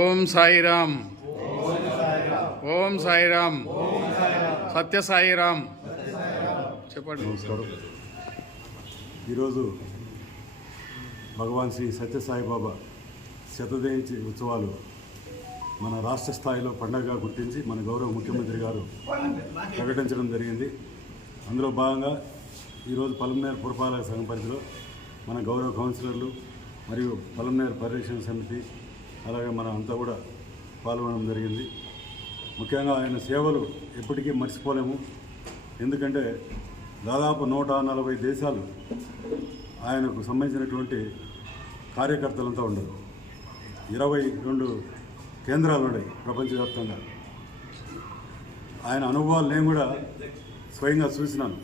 ఓం సాయిరామ్, ఓం సాయిరామ్, సత్య సాయిరామ్. చెప్పండి. నమస్కారం. ఈరోజు భగవాన్ శ్రీ సత్యసాయిబాబా శతజయంతి ఉత్సవాలు మన రాష్ట్ర స్థాయిలో పండగగా గుర్తించి మన గౌరవ ముఖ్యమంత్రి గారు ప్రకటించడం జరిగింది. అందులో భాగంగా ఈరోజు పలమనేరు పురపాలక సంఘం పరిధిలో మన గౌరవ కౌన్సిలర్లు మరియు పలమనేరు పరిరక్షణ సమితి అలాగే మన అంతా కూడా పాల్గొనడం జరిగింది. ముఖ్యంగా ఆయన సేవలు ఎప్పటికీ మర్చిపోలేము. ఎందుకంటే దాదాపు 140 దేశాలు ఆయనకు సంబంధించినటువంటి కార్యకర్తలంతా ఉండరు. 22 కేంద్రాలు ఉన్నాయి ప్రపంచవ్యాప్తంగా. ఆయన అనుభవాలు నేను కూడా స్వయంగా చూసినాను.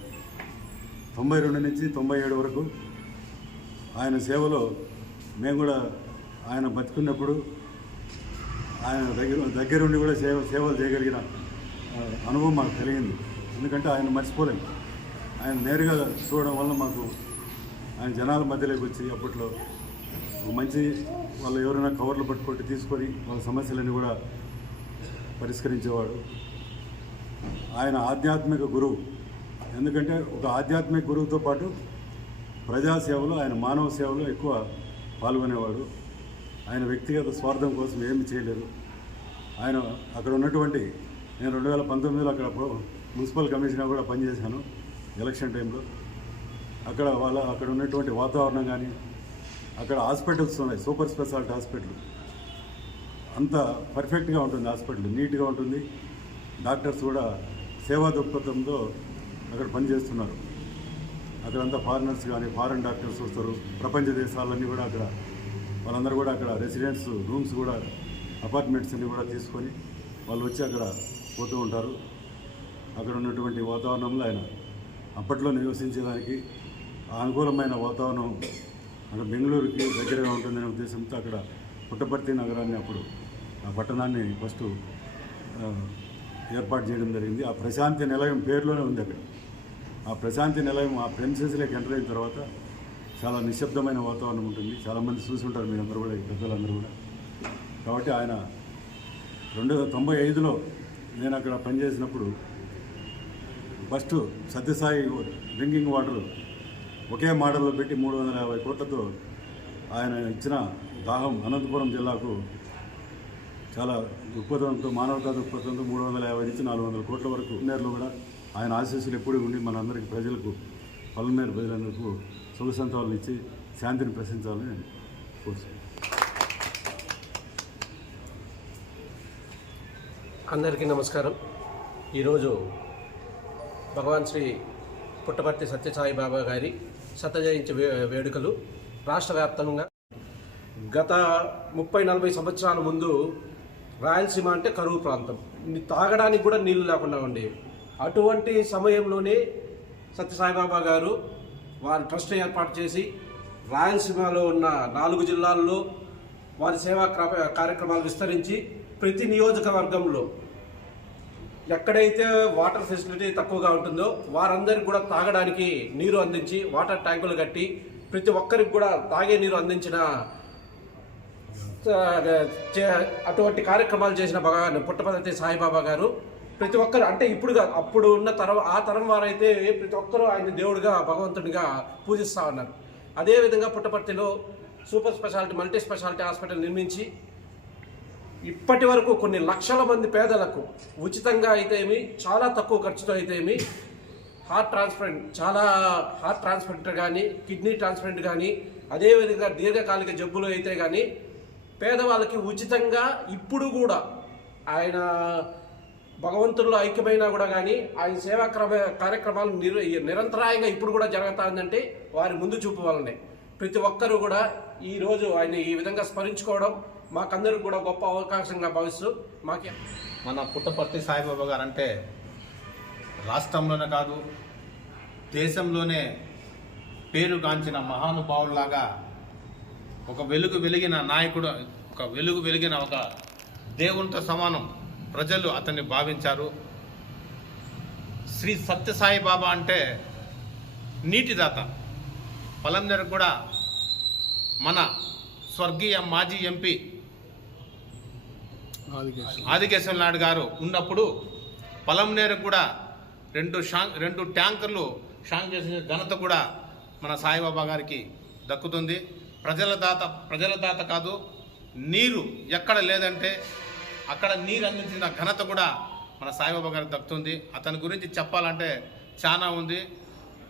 92 నుంచి 97 వరకు ఆయన సేవలో మేము కూడా ఆయన బతుకున్నప్పుడు ఆయన దగ్గరుండి కూడా సేవలు చేయగలిగిన అనుభవం మాకు కలిగింది. ఎందుకంటే ఆయన మర్చిపోలేము. ఆయన నేరుగా చూడడం వల్ల మాకు ఆయన జనాల మధ్యలోకి వచ్చి అప్పట్లో మంచి వాళ్ళు ఎవరైనా కవర్లు పట్టుకొట్టి తీసుకొని వాళ్ళ సమస్యలన్నీ కూడా పరిష్కరించేవాడు. ఆయన ఆధ్యాత్మిక గురువు. ఎందుకంటే ఒక ఆధ్యాత్మిక గురువుతో పాటు ప్రజాసేవలో ఆయన మానవ సేవలో ఎక్కువ పాల్గొనేవాడు. ఆయన వ్యక్తిగత స్వార్థం కోసం ఏమి చేయలేదు. ఆయన అక్కడ ఉన్నటువంటి నేను 2019లో అక్కడ మున్సిపల్ కమిషనర్ కూడా పనిచేశాను ఎలక్షన్ టైంలో. అక్కడ ఉన్నటువంటి వాతావరణం కానీ అక్కడ హాస్పిటల్స్ ఉన్నాయి, సూపర్ స్పెషాలిటీ హాస్పిటల్, అంత పర్ఫెక్ట్గా ఉంటుంది. హాస్పిటల్ నీట్గా ఉంటుంది. డాక్టర్స్ కూడా సేవా దృక్పథంతో అక్కడ పనిచేస్తున్నారు. అక్కడంతా ఫారినర్స్ కానీ ఫారెన్ డాక్టర్స్ వస్తారు. ప్రపంచ దేశాలన్నీ కూడా అక్కడ వాళ్ళందరూ కూడా అక్కడ రెసిడెంట్స్ రూమ్స్ కూడా అపార్ట్మెంట్స్ అన్నీ కూడా తీసుకొని వాళ్ళు వచ్చి అక్కడ పోతూ ఉంటారు. అక్కడ ఉన్నటువంటి వాతావరణంలో ఆయన అప్పట్లో నివసించేదానికి అనుకూలమైన వాతావరణం అక్కడ బెంగళూరుకి దగ్గరగా ఉంటుందనే ఉద్దేశంతో అక్కడ పుట్టపర్తి నగరాన్ని అప్పుడు ఆ పట్టణాన్ని ఫస్ట్ ఏర్పాటు చేయడం జరిగింది. ఆ ప్రశాంతి నిలయం పేరులోనే ఉంది. అక్కడ ఆ ప్రశాంతి నిలయం ఆ ప్రెమిసెస్లోకి ఎంటర్ అయిన తర్వాత చాలా నిశ్శబ్దమైన వాతావరణం ఉంటుంది. చాలామంది చూసి ఉంటారు మీరందరూ కూడా, ఈ పెద్దలందరూ కూడా. కాబట్టి ఆయన 1995లో నేను అక్కడ పనిచేసినప్పుడు ఫస్ట్ సత్యసాయి డ్రింకింగ్ వాటర్ ఒకే మోడల్లో పెట్టి 350 కోట్లతో ఆయన ఇచ్చిన దాహం అనంతపురం జిల్లాకు చాలా దృక్పథంతో మానవతా దృక్పథంతో 350 నుంచి 400 కోట్ల వరకు నేర్లు కూడా ఆయన ఆశీస్సులు ఎప్పుడు ఉండి మనందరికీ ప్రజలకు పలమనేరు ప్రజలందరికీ సుఖ సంతోషాలను ఇచ్చి శాంతిని ప్రశ్నించాలని నేను కోరుతున్నాను. అందరికీ నమస్కారం. ఈరోజు భగవాన్ శ్రీ పుట్టపర్తి సత్యసాయిబాబా గారి శతజయంతి వేడుకలు రాష్ట్ర వ్యాప్తంగా గత 30-40 సంవత్సరాల ముందు రాయలసీమ అంటే కరువు ప్రాంతం, తాగడానికి కూడా నీళ్లు లేకుండా ఉండేవి. అటువంటి సమయంలోనే సత్యసాయిబాబా గారు వారి ట్రస్ట్ ఏర్పాటు చేసి రాయలసీమలో ఉన్న 4 జిల్లాల్లో వారి సేవా కార్యక్రమాలు విస్తరించి ప్రతి నియోజకవర్గంలో ఎక్కడైతే వాటర్ ఫెసిలిటీ తక్కువగా ఉంటుందో వారందరికీ కూడా తాగడానికి నీరు అందించి వాటర్ ట్యాంకులు కట్టి ప్రతి ఒక్కరికి కూడా తాగే నీరు అందించిన అటువంటి కార్యక్రమాలు చేసిన పుట్టపర్తి సాయిబాబా గారు ప్రతి ఒక్కరు అంటే ఇప్పుడు అప్పుడు ఉన్న ఆ తరం వారైతే ప్రతి ఒక్కరూ ఆయన దేవుడిగా భగవంతుడిగా పూజిస్తూ ఉన్నారు. అదేవిధంగా పుట్టపర్తిలో super speciality multi speciality hospital నిర్మించి ఇప్పటి వరకు కొన్ని లక్షల మంది పేదలకు ఉచితంగా అయితే ఏమి చాలా తక్కువ ఖర్చుతో అయితే ఏమి హార్ట్ ట్రాన్స్ప్లాంట్ కానీ కిడ్నీ ట్రాన్స్ప్లాంట్ కానీ అదేవిధంగా దీర్ఘకాలిక జబ్బులు అయితే కానీ పేదవాళ్ళకి ఉచితంగా ఇప్పుడు కూడా ఆయన భగవంతుల్లో ఐక్యమైనా కూడా కానీ ఆయన సేవా కార్యక్రమాలు నిరంతరాయంగా ఇప్పుడు కూడా జరుగుతుందంటే వారి ముందు చూపు వల్లనే ప్రతి ఒక్కరూ కూడా ఈరోజు ఆయన ఈ విధంగా స్మరించుకోవడం మాకందరికి కూడా గొప్ప అవకాశంగా భావిస్తూ మాకే మన పుట్టపర్తి సాయిబాబా గారు అంటే రాష్ట్రంలోనే కాదు దేశంలోనే పేరుగాంచిన మహానుభావుల్లాగా ఒక వెలుగు వెలిగిన నాయకుడు, ఒక వెలుగు వెలిగిన ఒక దేవునితో సమానం ప్రజలు అతన్ని భావించారు. శ్రీ సత్యసాయి బాబా అంటే నీటిదాత. పలంనేరు కూడా మన స్వర్గీయ మాజీ ఎంపీ ఆదికేశవ నాయుడు గారు ఉన్నప్పుడు పలంనేరు కూడా రెండు ట్యాంకర్లు షాంక్ చేసిన ఘనత కూడా మన సాయిబాబా గారికి దక్కుతుంది. ప్రజల దాత కాదు, నీరు ఎక్కడ లేదంటే అక్కడ నీరు అందించిన ఘనత కూడా మన సాయిబాబా గారికి దక్కుతుంది. అతని గురించి చెప్పాలంటే చాలా ఉంది.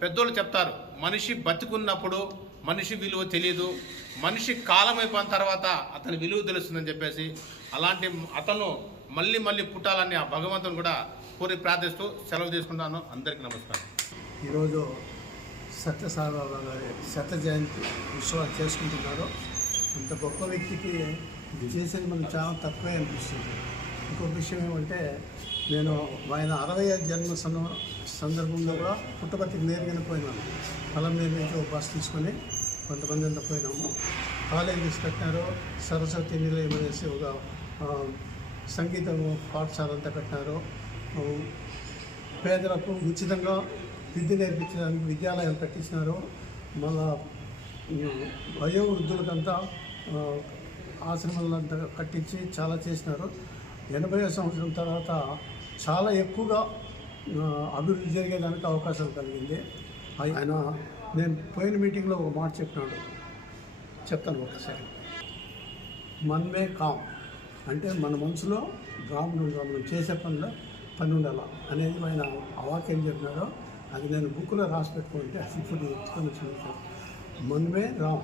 పెద్దోళ్ళు చెప్తారు, మనిషి బతికున్నప్పుడు మనిషి విలువ తెలియదు, మనిషి కాలం అయిపోయిన తర్వాత అతని విలువ తెలుస్తుందని చెప్పేసి, అలాంటి అతను మళ్ళీ మళ్ళీ పుట్టాలని ఆ భగవంతుని కూడా కోరి ప్రార్థిస్తూ సెలవు తీసుకుంటాను. అందరికీ నమస్కారం. ఈరోజు సత్యసాయిబాబా గారి శత జయంతి ఉత్సవాలు చేసుకుంటున్నారు. అంత గొప్ప వ్యక్తికి ఇది చేసేది మనకు చాలా తక్కువే అనిపిస్తుంది. ఇంకొక విషయం ఏమంటే, నేను ఆయన 65వ జన్మ సందర్భంలో కూడా పుట్టపర్తికి నేరుగానే పోయినాను. పలంనేరు నుంచి ఒక బస్సు తీసుకొని కొంతమంది అంతా పోయినాము. కాలేజీస్ కట్టినారు, సరస్వతి నిలయం అనేసి ఒక సంగీత పాఠశాల అంతా కట్టినారు. పేదలకు ఉచితంగా విద్య నేర్పించడానికి విద్యాలయాలు కట్టించినారు. మళ్ళా వయోవృద్ధులకంతా ఆశ్రమాలంతా కట్టించి చాలా చేసినారు. 80వ సంవత్సరం తర్వాత చాలా ఎక్కువగా అభివృద్ధి జరిగేదానికి అవకాశం కలిగింది. ఆయన నేను పోయిన మీటింగ్లో ఒక మాట చెప్తాను ఒకసారి. మన్మే కామ్ అంటే మన మనసులో రాముడు మనం చేసే పని ఉండాల అనేది ఆయన వాక్యం చెప్పినారో అది నేను బుక్లో రాసి పెట్టుకుంటే అది ఇప్పుడు ఎత్తుకొని వచ్చిన మన్మే రామ్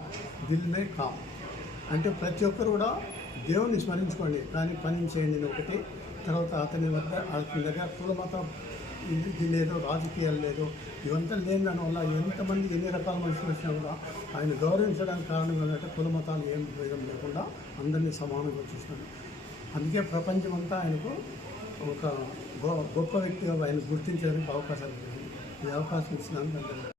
దిల్మే కామ్ అంటే ప్రతి ఒక్కరు కూడా దేవుని స్మరించుకోండి కానీ పని చేయండి అని ఒకటి. తర్వాత అతని దగ్గర కుల మతం ఇది లేదు, రాజకీయాలు లేదు, ఇవంతా లేని దానివల్ల ఎంతమంది ఎన్ని రకాల మనుషులు వచ్చినా కూడా ఆయన గౌరవించడానికి కారణం ఏంటంటే కుల మతాలు ఏం భేదం లేకుండా అందరినీ సమానంగా చూస్తున్నాడు. అందుకే ప్రపంచం అంతా ఆయనకు ఒక గొప్ప వ్యక్తిగా ఆయన గుర్తించడానికి అవకాశాలు జరిగింది. ఈ అవకాశం ఇచ్చినందుకు